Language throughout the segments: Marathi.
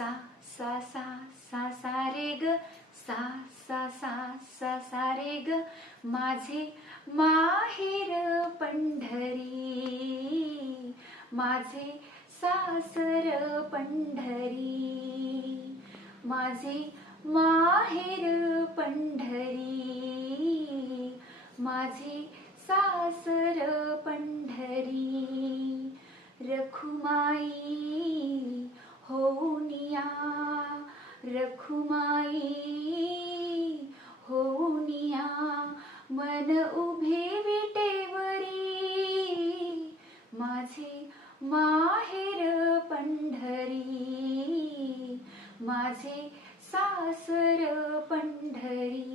सा सा सा सा सा रे ग, सा सा सा सा सा रे ग. माझे माहेर पंढरी, माझे सासर पंढरी, माझे माहेर पंढरी, माझे सासर पंढरी. रखुमाई होऊनिया, रखुमाई होऊनिया, मन उभे विटेवरी. माझे माहेर पंढरी, माझे सासर पंढरी.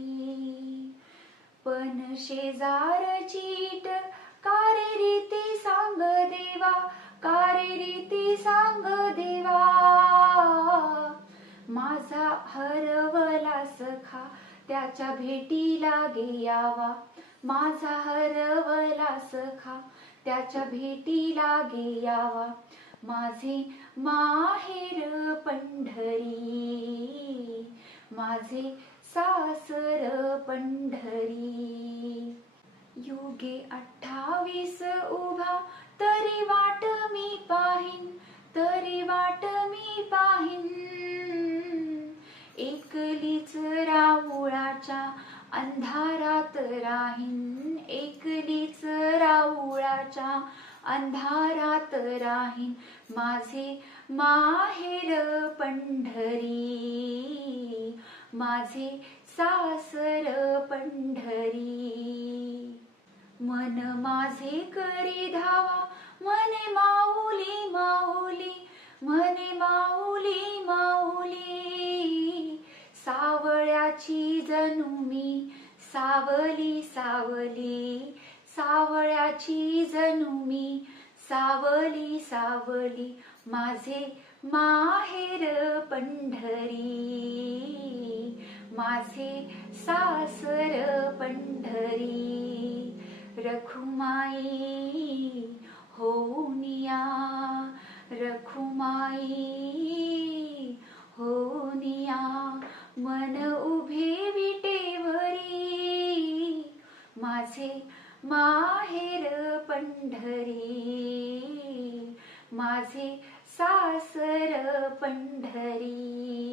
पण शेजार चीट कारे रीती सांग देवा, कारे रीती सांग देवा. माझा हरवला सखा त्याच्या भेटीला गे यावा, माझा हरवला सखा त्याच्या भेटीला गे यावा. माझे माहेर पंढरी, माझे सासर पंढरी. युगे 28 उभा तरी वाट मी पाहीन, तरी वाट मी पाहीन. एकलीच राऊळाच्या अंधारात राहीन, एकलीच राऊळाच्या अंधारात राहीन. माझे माहेर पंढरी, माझे सासर पंढरी. मन माझे करी धावा, म्हणे माऊली माऊली, म्हणे माऊली माऊली. सावळ्याची जणू मी सावली सावली, सावळ्याची जणू मी सावली सावली. माझे माहेर पंढरी, माझे सासर पंढरी. रखुमाई होऊनिया, रखुमाई होऊनिया, मन उभे विटेवरी. माझे माहेर पंढरी, माझे सासर पंढरी.